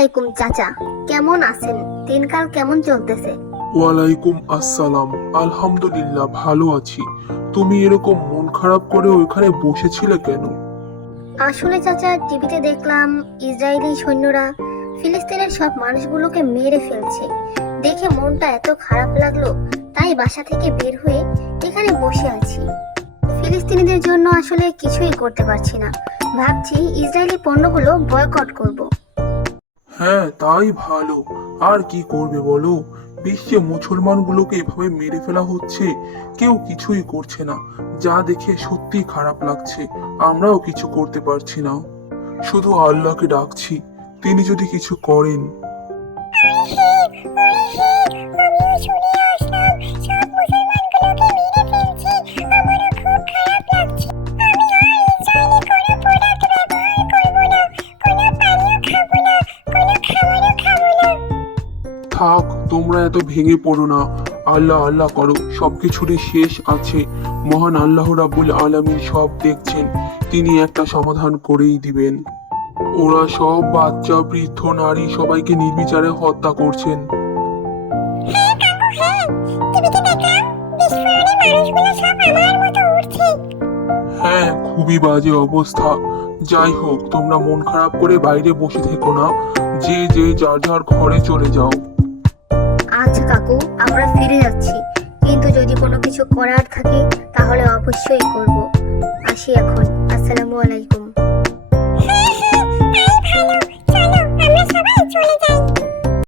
আলাইকুম চাচা, কেমন আছেন? দিনকাল কেমন চলতেছে? ওয়ালাইকুম আসসালাম। আলহামদুলিল্লাহ ভালো আছি। তুমি এরকম মন খারাপ করে ওইখানে বসেছিলে কেন? আসলে চাচা, টিভিতে দেখলাম ইসরায়েলি সৈন্যরা ফিলিস্তিনের সব মানুষগুলোকে মেরে ফেলছে। দেখে মনটা এত খারাপ লাগলো, তাই বাসা থেকে বের হয়ে এখানে বসে আছি। ফিলিস্তিনিদের জন্য আসলে কিছুই করতে পারছি না। ভাবছি ইসরায়েলি পণ্যগুলো বয়কট করব। হ্যাঁ, তাই ভালো। আর কি করবে বলো? বিশ্বে মুসলমানগুলোকে এভাবে মেরে ফেলা হচ্ছে, কেউ কিছুই করছে না। যা দেখে সত্যি খারাপ লাগছে। আমরাও কিছু করতে পারছি না। শুধু আল্লাহকে ডাকছি, তিনি যদি কিছু করেন। থাক, তোমরা এত ভেঙে পড়ো না। আল্লাহ আল্লাহ করো, সবকিছুরই শেষ আছে। মহান আল্লাহ রাব্বুল আলামিন সব দেখছেন, তিনি একটা সমাধান করেই দিবেন। ওরা সব বাচ্চা, বৃদ্ধ, নারী সবাইকে নির্বিচারে হত্যা করছেন। হ্যাঁ, খুবই বাজে অবস্থা। যাই হোক, তোমরা মন খারাপ করে বাইরে বসে থেকো না, যে যে যার যার ঘরে চলে যাও। আচ্ছা কাকু, আমরা ফিরে যাচ্ছি, কিন্তু যদি কোনো কিছু করার থাকে তাহলে অবশ্যই করব। আসি এখন। আসসালামু আলাইকুম।